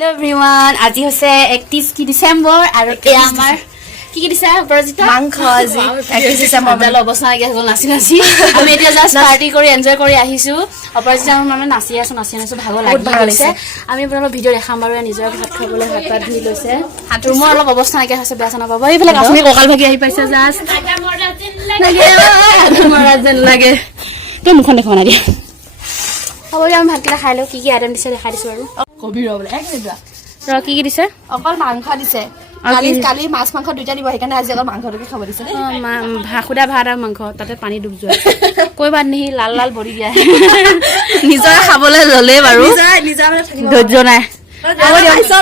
Hello everyone. আজি হৈছে 31 ডিসেম্বৰ আৰু এয়া আমাৰ কি দিছে অপৰাজিতা মাংস আজি 31 ডিসেম্বৰ মজা অৱস্থা লাগি আছে নাচি নাচি আমি এতিয়া জাস্ট পাৰ্টি কৰি এনজয় কৰি আহিছো অপৰাজিতা মানে নাচি আছো ভাগৰ লাগি গৈছে আমি আপোনালোকক ভিডিঅ' দেখাম বাৰু নিজৰ ভাত খাবলৈ হাত পাত ধুই লৈছে ৰুমৰ অলপ অৱস্থা নাকি হৈছে বেয়া চানা পাব এইফালে কাশ্মীৰ ককাল ভাগি আহি পাইছে জাস্ট মৰা যেন লাগে তই মুখন দেখা না দিয়া হ'ব আমি ভাতকেইটা খাই লওঁ কি কি আইটেম দিছে দেখাই দিছো আৰু কবি ৰ বোলে এক মিনিট ৰ কি কি দিছে অকল মাংস দিছে কালি মাছ মাংস দুইটা দিব সেইকাৰণে আজি অকল মাংসটোকে খাব দিছে নে সুদা ভাত আৰু মাংস তাতে পানী ডুব যোৱা কৈ বাদ নিহি লাল লাল বৰি দিয়া নিজৰ খাবলৈ ল'লে বাৰু ধৈৰ্য নাই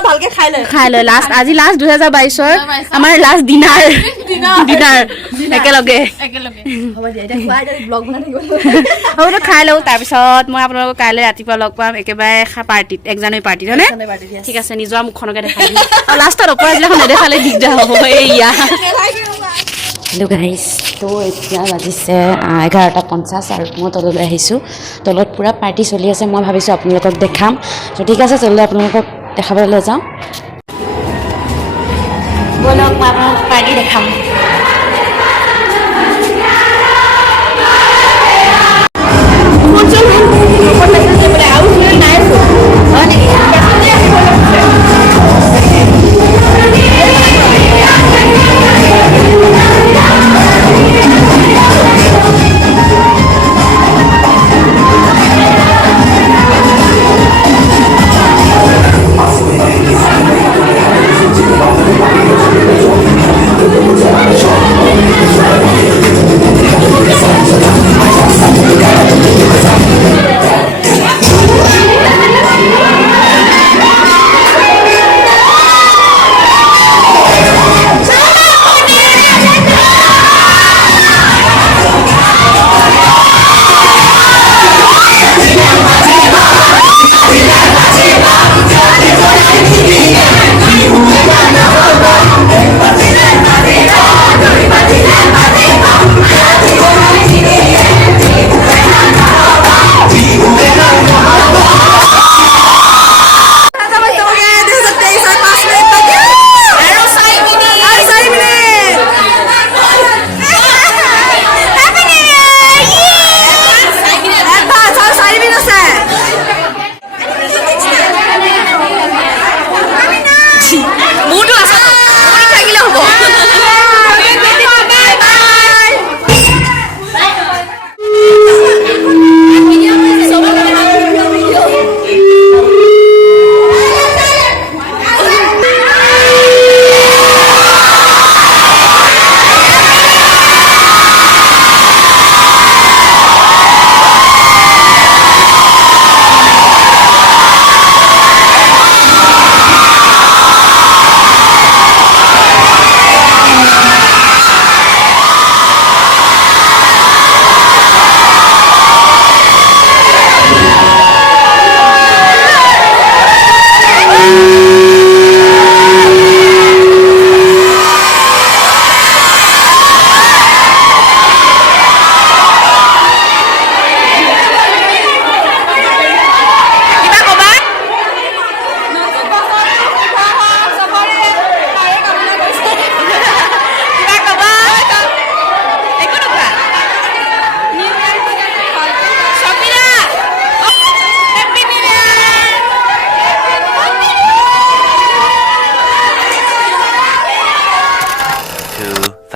ভালকে খাই লৈ লাষ্ট আজি লাষ্ট 2022 আমাৰ লাষ্ট ডিনাৰ একেলগে হ'ব দিয়া এতিয়া খোৱা ব্লগ বনাই থাকিব হ'ব খাই লওঁ তাৰপিছত মই আপোনালোকক কাইলৈ ৰাতিপুৱা লগ পাম একেবাৰে পাৰ্টিত 1 জানুৱাৰী পাৰ্টিত হয়নে ঠিক আছে নিজৰ মুখখনকে দেখাই দিম আৰু লাষ্টত অপৰাজিতাখন নেদেখালে দিগদাৰ হ'ব এইয়া হেল্ল' গাইজ তো এতিয়া বাজিছে 11:50 আৰু মই তললৈ আহিছোঁ তলত পূৰা পাৰ্টি চলি আছে মই ভাবিছোঁ আপোনালোকক দেখাম তো ঠিক আছে চলিলে আপোনালোকক দেখাবলৈ লৈ যাওঁ ব'লক মই আপোনালোকক পাৰ্টি দেখাম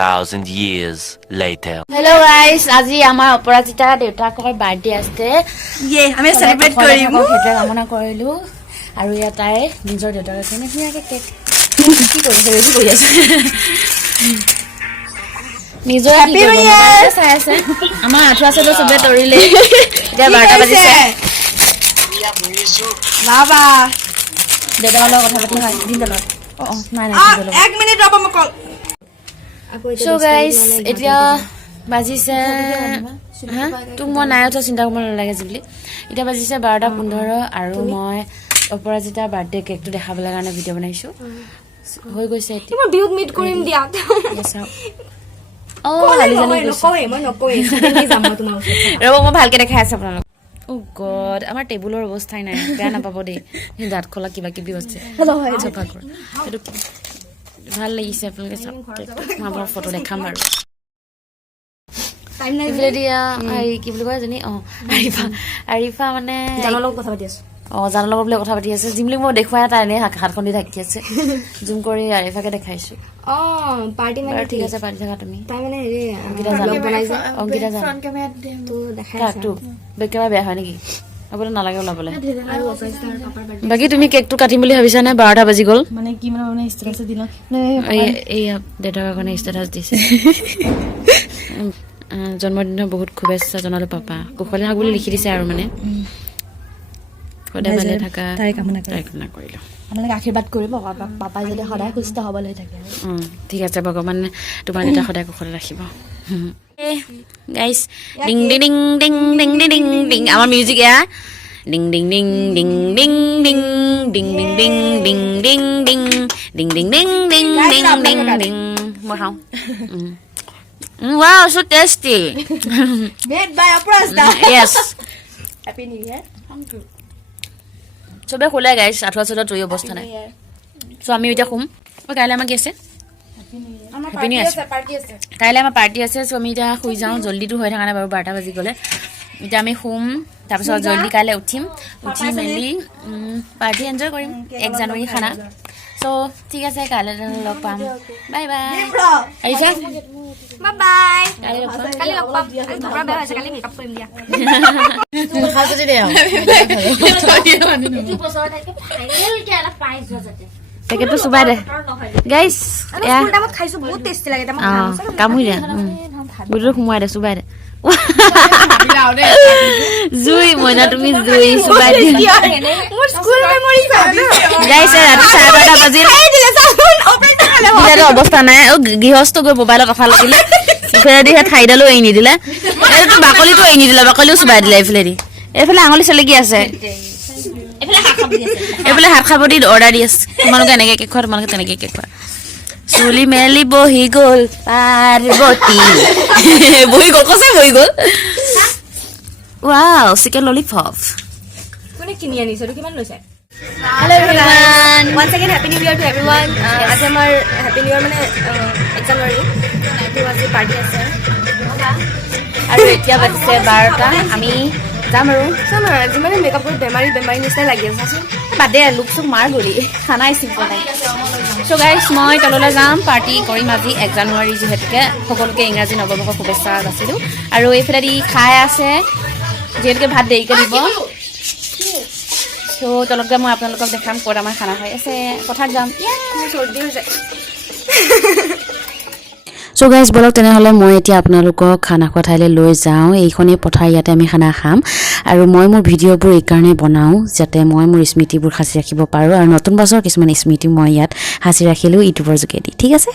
thousand years later. Hello guys, আজি আমাৰ অপৰাজিতা দেউতাকৰ বাৰ্থডে আছে ইয়ে আমি সেলিব্ৰেট কৰিম হেতে কামনা কৰিলো আৰু ইয়া তাই নিজৰ দেউতাৰ কাৰণে ধুনীয়াকৈ কেক কি কৰিছে ৰেডি কৰি আছে নিজৰ হেপী নিউ ইয়াৰ চাই আছে আমাৰ আঠুৱা চাদৰ চবে তৰিলে এতিয়া 12টা বাজিছে বাবা দেউতাৰ লগত কথা পাতি হয় দিন দলত নাই 1 মিনিট ৰ'ব মই কল So guys, এতিয়া বাজিছে তোক মই নাই উঠা চিন্তা কৰিব নালাগে বুলি এতিয়া বাজিছে 12:15 আৰু মই অপৰাজিতাৰ বাৰ্থডে কেকটো দেখাবলৈ কাৰণে ভিডিঅ' বনাইছো হৈ গৈছে এতিয়া মই বিহুত মিট কৰিম দিয়া হালি জালি গৈছে মই নকই তুমি যাম তোমাৰ ওচৰত ৰব মই ভালকে দেখাই আছো আপোনালোক ও গড আমাৰ টেবুলৰ অৱস্থাই নাই বেয়া নাপাব দেই সেই দাঁত খোলা কিবা কিবি আছে চাফা কৰ এইটো ভাল লাগিছে আপোনালোকে চাওক মই আপোনাৰ ফটো দেখাম আৰু এইফালে দিয়া কি বুলি কয় এজনী আৰিফা মানে জানৰ লগত কথা পাতি আছো জানৰ লগত বোলে কথা পাতি আছে জিমলি মই দেখুৱাই তাই এনে হাতখন দি থাকি আছে জুম কৰি আৰিফাকে দেখাইছো পাৰ্টি মানে ঠিক আছে পাৰ্টি থাকা তুমি তাই মানে হেৰি অংকিতা জানো অংকিতা জানো তো দেখাই কাকটো বেকেবা বেয়া হয় নেকি আপুনি নালাগে ওলাবলে বাকী তুমি কেকটো কাটিম বুলি ভাবিছা নে 12টা বাজি গ'ল মানে কি মানে ষ্টেটাস দিলা এইয়া দেউতাৰ কাৰণে ষ্টেটাস দিছে জন্মদিনৰ বহুত শুভেচ্ছা জনালো পাপা কুশলে থাক বুলি লিখি দিছে আৰু মানে সদায় ভালে থাকা তাই কামনা কৰিলো আপোনালোকে আশীৰ্বাদ কৰিব পাপাই যদি সদায় সুস্থ হ'বলৈ থাকে ঠিক আছে ভগৱান তোমাৰ দেউতা সদায় কুশলে ৰাখিব গাইছ ding ding ding ding ding ding আমাৰ মিউজিক এয়া ding ding ding ding ding ding ding ding ding ding ding ding ding ding ding ding ding ding ding মই খাওঁ wow so tasty made by Aprasta yes happy new year চবে খোলা গাইছ আঠুৱা চুৱা তুই অৱস্থা নাই সো আমি এতিয়া খুম কাইলৈ আমাৰ কি আছে হেপী নিউ ইয়াৰ কাইলৈ আমাৰ পাৰ্টি আছে সো আমি এতিয়া শুই যাওঁ জল্দিটো হৈ থকা নাই বাৰু 12টা বাজি গ'লে এতিয়া আমি শুম তাৰপিছত জল্দি কাইলৈ উঠি মেলি পাৰ্টি এনজয় কৰিম 1 জানুৱাৰী খানা সো ঠিক আছে কাইলৈ লগ পাম বাই বাই আইছা bye bye কালি লগ পাম ধৰা বেয়া হৈছে কালি মেকআপ কৰিম দিয়া তুমি খালটো দি দেও এইটো বছৰ থাকে ফাইনেল কে এটা প্ৰাইজ হৈ যাতে পেকেটটো সুবাই দে গাইস এয়া স্কুল টাইমত খাইছো বহুত টেষ্টি লাগে টাইমত কামুই দে বুটটো সুমাই দে সুবাই দে জুই মইনা তুমি জুই সুবাই দে মোৰ স্কুল মেমৰি গাইস ৰাতি 12:30 বাজিল দিলে অৱস্থা নাই গৃহস্থ গৈ মোবাইলত কথা লাগিলে ইফালে দি ঠাইডালো এৰি নিদিলে এইটো বাকলিটো এৰি নিদিলে বাকলিও চুবাই দিলে এইফালে আঙুলি চেলেকি আছে এইফালে হাত খাব দি অৰ্ডাৰ দি আছে তোমালোকে এনেকে কেক খোৱা তোমালোকে তেনেকে কেক খোৱা চুলি মেলি বহি গ'ল পাৰ্বতী বহি গ'ল কচে বহি গ'ল ৱাও চিকেন ললিপপ কোনে কিনি আনিছে তো কিমান লৈছে Hello everyone. Once again, Happy New Year to everyone. As our Happy New Year, mane January. To আজি party আছে. আৰু এতিয়া বাজছে 12টা আমি যাম আৰু আজি মানে মেকআপ কৰি বেমাৰী নিচিনা লাগি আছে বাদে লুক চুক মাৰ গলি খানা আহিছিল সো গাইছ মই তললৈ যাম পাৰ্টি কৰিম আজি 1 জানুৱাৰী যিহেতুকে সকলোকে ইংৰাজী নৱবৰ্ষৰ শুভেচ্ছা যাচিলোঁ আৰু এইফালে দি খাই আছে যিহেতুকে ভাত দেৰিকৈ দিব তো তলতগৈ মই আপোনালোকক দেখাম ক'ত আমাৰ খানা হৈ আছে পথাৰত যাম চৰ্দি হৈ যায় সো গাইজ বলক তেনেহ'লে মই এতিয়া আপোনালোকক খানা খোৱা ঠাইলৈ লৈ যাওঁ এইখনেই পথাৰ ইয়াতে আমি খানা খাম আৰু মই মোৰ ভিডিঅ'বোৰ এইকাৰণে বনাওঁ যাতে মই মোৰ স্মৃতিবোৰ সাঁচি ৰাখিব পাৰোঁ আৰু নতুন বছৰ কিছুমান স্মৃতি মই ইয়াত সাঁচি ৰাখিলোঁ ইউটিউবৰ যোগেদি ঠিক আছে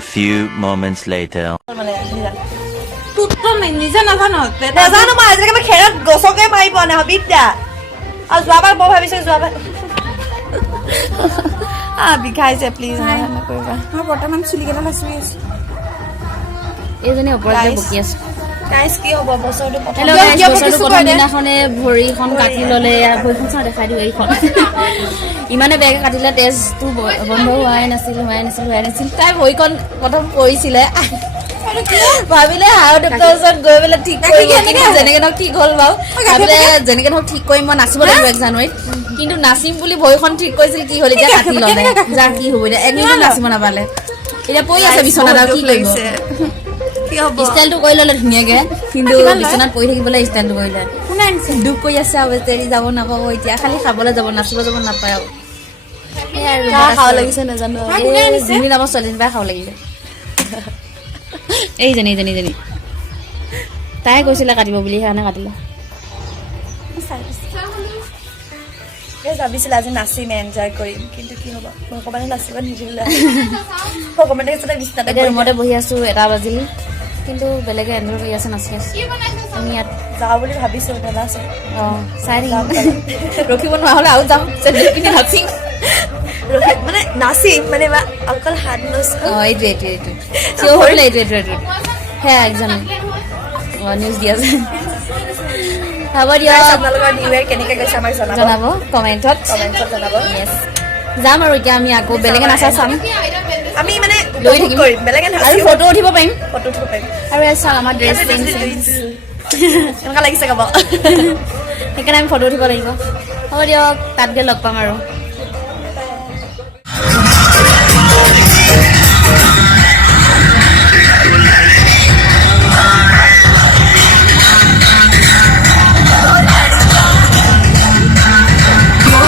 A few moments later. নাজানো মই আজিলৈকে মই খেৰত গছকে মাৰি পোৱা নাই বিদ্যা আৰু যোৱাবাৰ মই ভাবিছো যোৱাবাৰ বিষাইছে প্লিজ নকৰিবা মই বৰ্তমান চুলিকেইটা লাচুৰি আছো এইজনী ওপৰত বকি আছে গাইছ কি হ'ব বছৰটো প্ৰথম দিনাখনে ভৰিখন কাটি ল'লে ভৰিখন চাওঁ দেখাই দিওঁ এইখন ইমানে বেয়াকৈ কাটিলে তেজটো বন্ধ হোৱাই নাছিল তাই ভৰিখন প্ৰথম পৰিছিলে ভাবিলে হাও ডক্টৰৰ ওচৰত গৈ পেলাই ঠিক কৰিব কিন্তু যেনেকৈ নহওক ঠিক হ'ল বাৰু ভাবিলে যেনেকৈ নহওক ঠিক কৰিম মই নাচিব লাগিব 1 জানুৱাৰীত কিন্তু নাচিম বুলি ভৰিখন ঠিক কৰিছিল কি হ'ল এতিয়া কাটি ল'লে যা কি হ'ব এতিয়া 1 মিনিট নাচিব নাপালে এতিয়া পৰি আছে বিচনাত আৰু কি কৰিব ষ্টাইলটো কৰি ল'লে ধুনীয়াকৈ কিন্তু বিচনাত পৰি থাকিবলৈ ষ্টাইলটো কৰিলে কোনে আনিছে দুখ কৰি আছে আৰু বেটেৰী যাব নাপাব এতিয়া খালি খাবলৈ যাব নাচিব যাব নাপায় আৰু খাব লাগিছে নাজানো জুমি নামৰ ছোৱালীজনীৰ পৰাই খাব লাগিছে এইজনী তাই কৈছিলে কাটিব বুলি সেইকাৰণে কাটিলে ভাবিছিলে আজি নাচিম এনজয় কৰিম কিন্তু কি হ'ব ভগৱানে নাচিব নিদিলে ভগৱানে বিচনাতে ৰুমতে বহি আছো 1 বাজিল কিন্তু বেলেগে এনজয় কৰি আছে নাচি আছে আমি ইয়াত যাওঁ বুলি ভাবিছো নালাচো চাই যাম ৰখিব নোৱাৰা হ'লে আৰু যাম নাচিম মানে নাচিম মানে অকল হাত এইটোৱে চিঞৰ হ'লে এইটোৱে সেয়া একজন নিউজ দি আছে হ'ব দিয়ক আপোনালোকৰ নিউ ইয়েৰ কেনেকৈ গৈছে আমাক জনাব কমেণ্টত জনাব য়েছ যাম আৰু এতিয়া আমি আকৌ বেলেগে নাচা চাম আমি মানে লৈ থাকিম বেলেগে আৰু ফটো উঠিব পাৰিম আৰু চাওক আমাৰ ড্ৰেছ এনেকুৱা লাগিছে ক'ব সেইকাৰণে আমি ফটো উঠিব লাগিব হ'ব দিয়ক তাত গৈ লগ পাম আৰু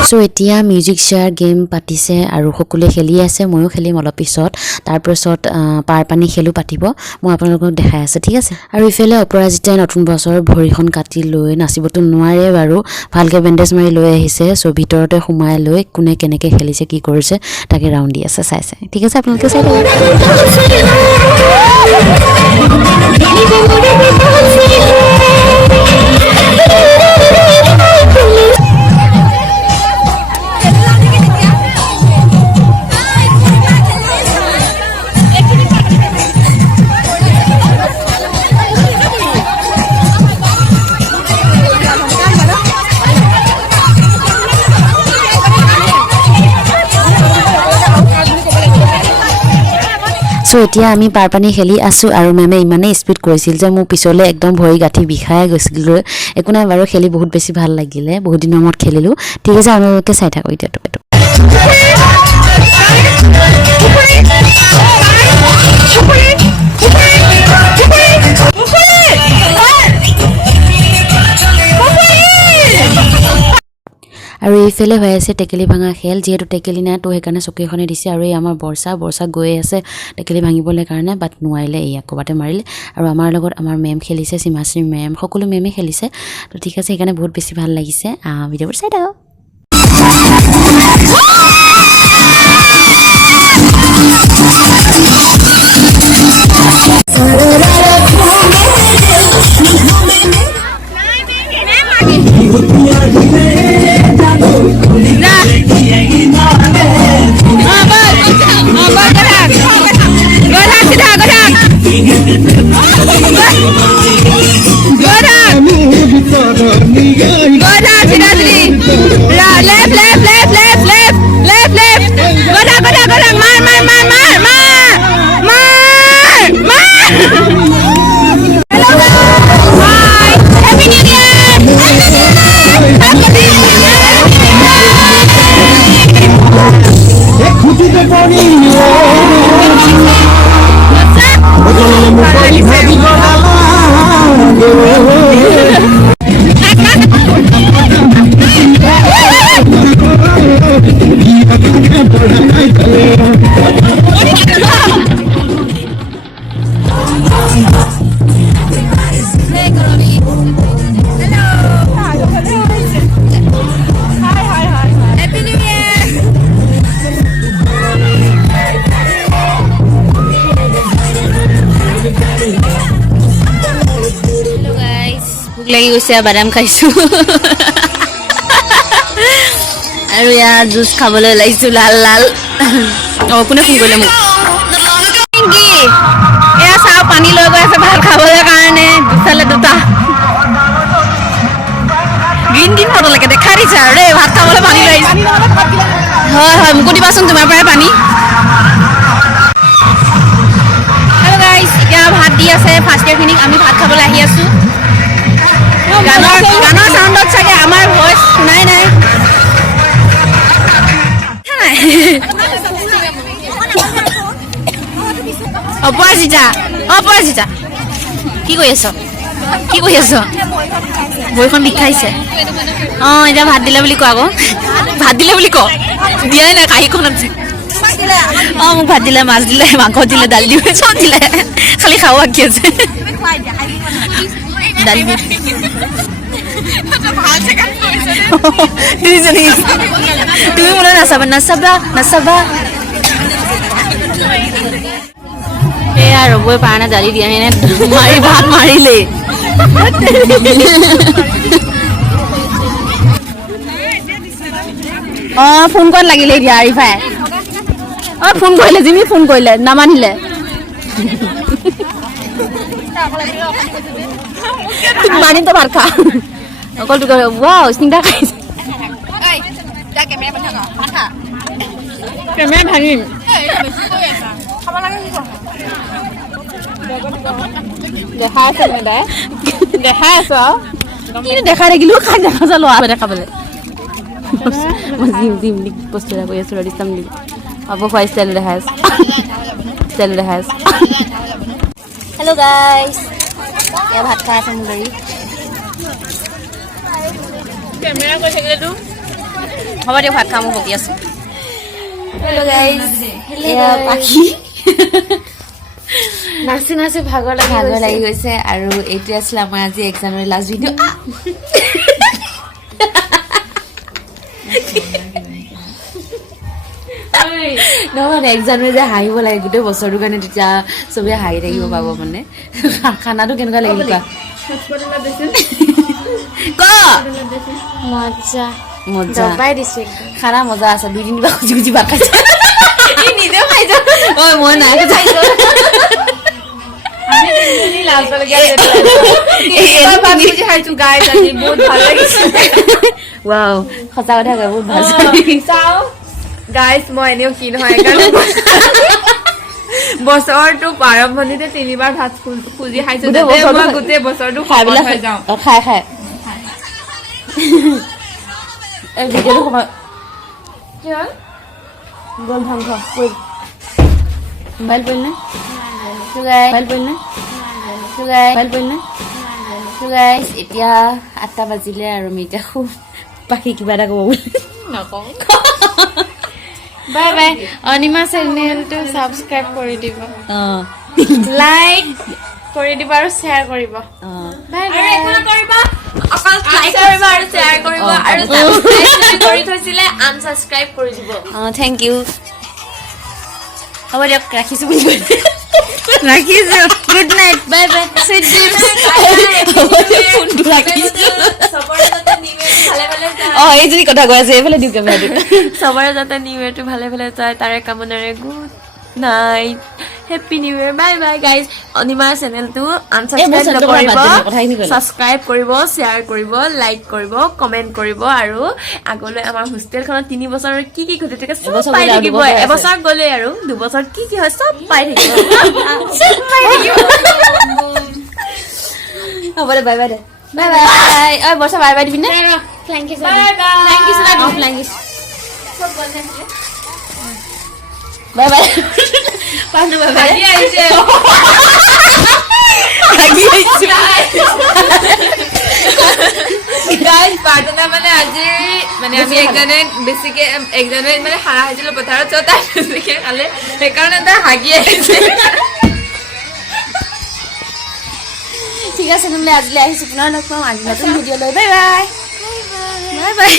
চ' এতিয়া মিউজিক চেয়াৰ গেম পাতিছে আৰু সকলোৱে খেলি আছে ময়ো খেলিম অলপ পিছত তাৰপিছত পাৰ পানী খেলো পাতিব মই আপোনালোকক দেখাই আছে ঠিক আছে আৰু ইফালে অপৰাজিতাই নতুন বছৰ ভৰিখন কাটি লৈ নাচিবতো নোৱাৰে বাৰু ভালকৈ বেণ্ডেজ মাৰি লৈ আহিছে চ' ভিতৰতে সোমাই লৈ কোনে কেনেকৈ খেলিছে কি কৰিছে তাকে ৰাউণ্ড দি আছে চাই ঠিক আছে আপোনালোকে চাই চ' এতিয়া আমি পাৰ পানী খেলি আছোঁ আৰু মেমে ইমানেই স্পীড কৰিছিল যে মোৰ পিছলৈ একদম ভৰি গাঁঠি বিষাই গৈছিলগৈ একো নাই বাৰু খেলি বহুত বেছি ভাল লাগিলে বহুত দিনৰ মূৰত খেলিলোঁ ঠিক আছে আপোনালোকে চাই থাকক এতিয়াতো আৰু এইফালে হৈ আছে টেকেলি ভাঙা খেল যিহেতু টেকেলি নাই তো সেইকাৰণে চকী এখনে দিছে আৰু এই আমাৰ বৰ্ষা গৈ আছে টেকেলি ভাঙিবলৈ কাৰণে বাট নোৱাৰিলে এই ক'ৰবাতে মাৰিলে আৰু আমাৰ লগত আমাৰ মেম খেলিছে সীমাশ্ৰী মেম সকলো মেমে খেলিছে তো ঠিক আছে সেইকাৰণে বহুত বেছি ভাল লাগিছে ভিডিঅ'বোৰ চাই থাকক ভোক লাগি গৈছে বাদাম খাইছো আৰু ইয়াৰ জুচ খাবলৈ ওলাইছো লাল লাল কোনে ফোন কৰিলে মোক কি এয়া চাহ পানী লৈ গৈ আছে ভাত খাবলৈ কাৰণে দুচালে দুটা গ্ৰীণ গ্ৰীণ ফটোলৈকে দেখা দিছে আৰু দেই ভাত খাবলৈ পানী লৈ আহিছে হয় হয় মোকো দিবাচোন তোমাৰ পৰাই পানী হেল্ল' গাইজ এতিয়া ভাত দি আছে ফাৰ্ষ্ট ইয়াৰখিনিক আমি ভাত খাবলৈ আহি আছো গানৰ চাউণ্ডত চাগে আমাৰ ভইচ শুনাই নাই অপৰাজিতা কি কৰি আছ ভৰিখন বিষাইছে এতিয়া ভাত দিলে বুলি ক আকৌ ভাত দিলে বুলি ক দিয়াই নাই কাঁহীখন আছে মোক ভাত দিলে মাছ দিলে মাংস দিলে দালি দিলে চব দিলে খালি খাব বাকী আছে দালি তুমি মোলে নাচাবা এয়া ৰবই পাৰা নাই দালি দিয়া নে মাৰি ভাত মাৰিলে ফোন কৰাত লাগিলে এতিয়া আৰিফাই ফোন কৰিলে জিমি ফোন কৰিলে নামানিলে মানিম তো ভাত খা অকল তোক ৱাও স্নিগ্ধা খাইছে কেমেৰা ভাঙিম দেখাই আছে দেখাই আছ কিন্তু দেখাই থাকিলেও খাই দেখা চালো খাবলৈ মই জিম বস্তু এটা কৰি আছো ৰেডি চাম দিম আকৌ খোৱা ষ্টাইল দেখাই আছো হেল্ল' গাইজ এয়া ভাত খাই আছে মোৰ গাড়ী কেমেৰা কৈ থাকিলেতো হ'ব দিয়ক ভাত খাম মই বকি আছো হেল্ল' গাইজ এয়া পাখি নাচি নাচি ভাগৰ লাগি গৈছে আৰু এইটোৱে আছিলে আমাৰ আজি এক্সামৰ লাষ্ট ভিডিঅ' নহয় এক্সামে যে হাঁহিব লাগে গোটেই বছৰটোৰ কাৰণে তেতিয়া চবেই হাঁহি থাকিব পাব মানে খানাটো কেনেকুৱা লাগিল মজা খানা মজা আছে 2-3 বাৰ খুজি ভাত খাইছে নিজেও খাইছো মই নাই সঁচা কথা কয় বহুত ভাল গাইজ মই এনেও কি নহয় বছৰটো আৰম্ভণিতে 3বাৰ ভাত খুজি খাইছো গোটেই বছৰটো খাই যাওঁ খাই ভিডিঅ'টো সময় গ'ল ধ্বংস মোবাইল পৰিল নে এতিয়া 8টা বাজিলে আৰু আমি এতিয়া খুব বাকী কিবা এটা ক'ব বুলি নকওঁ বাই বাই অনিমা চেনেলটো ছাবস্ক্ৰাইব কৰি দিব লাইক কৰি দিব আৰু শ্বেয়াৰ কৰিব বাই বাই অকল লাইক কৰিব আৰু শ্বেয়াৰ কৰিব আৰু সাবস্ক্ৰাইব কৰি থৈছিলে আনসাবস্ক্ৰাইব কৰি দিব থেংক ইউ হ'ব দিয়ক ৰাখিছো বুলি ৰাখিছো good night bye bye sweet dreams ফোনটো ৰাখিছো এই যদি কথা কৈ আছে এইফালে দিওঁ কেমেৰাটো চবৰে যাতে নিউ ইয়েৰটো ভালে ভালে যায় তাৰে কামনাৰে good night happy new year bye bye guys অনিমাৰ চেনেলটো আনসাবস্ক্ৰাইব নকৰিব সাবস্ক্ৰাইব কৰিব শ্বেয়াৰ কৰিব লাইক কৰিব কমেণ্ট কৰিব আৰু আগলৈ আমাৰ হোষ্টেলখনত 3 বছৰৰ কি ঘটি থাকে চব পাই থাকিব এবছৰ গ'লে আৰু 2 বছৰ কি হয় চব পাই থাকিব হ'ব দে বাই বাই দে বাই বাই ঐ বৰ্ষা বাই বাই দিবি নে থ্যাংক ইউ বাই বাই পাঁচটো বাই বাই গাইজ প্ৰাৰ্থনা মানে আজি মানে আমি একজনে বেছিকে একজনে মানে হাৰা হৈছিলো পথাৰত চ তাই বেছিকে খালে সেইকাৰণে তাই হাগি আহিছে ঠিক আছে নহ'লে আজিলৈ আহিছোঁ পুনৰ লগ পাম আজি নতুন ভিডিঅ' লৈ বাই বাই বাই বাই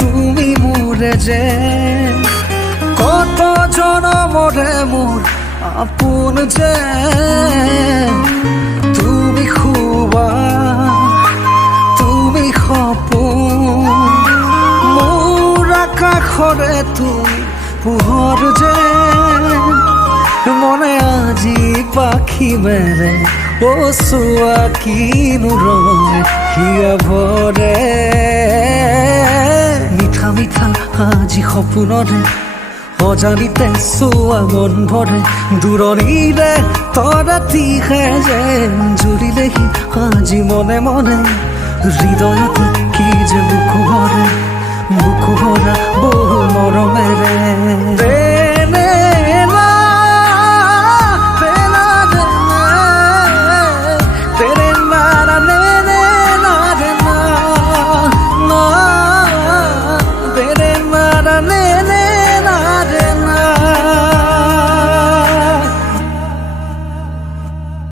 তুমি মোৰে যে কত জনমৰে মোৰ আপোন যে তুমি খুবা তুমি সপোন মোৰ আকাশৰে তুমি পোহৰ যে মনে আজি পাখি মেলে ও চোৱা কিনো ৰঙে হিয়া ভৰে মিঠা মিঠা আজি সপোনৰে অজানিতে চোৱা মন ভৰে দূৰণিৰে তৰাতিহে যেন জুৰিলেহি আজি মনে মনে হৃদয়তে কি যে বুকু ভৰা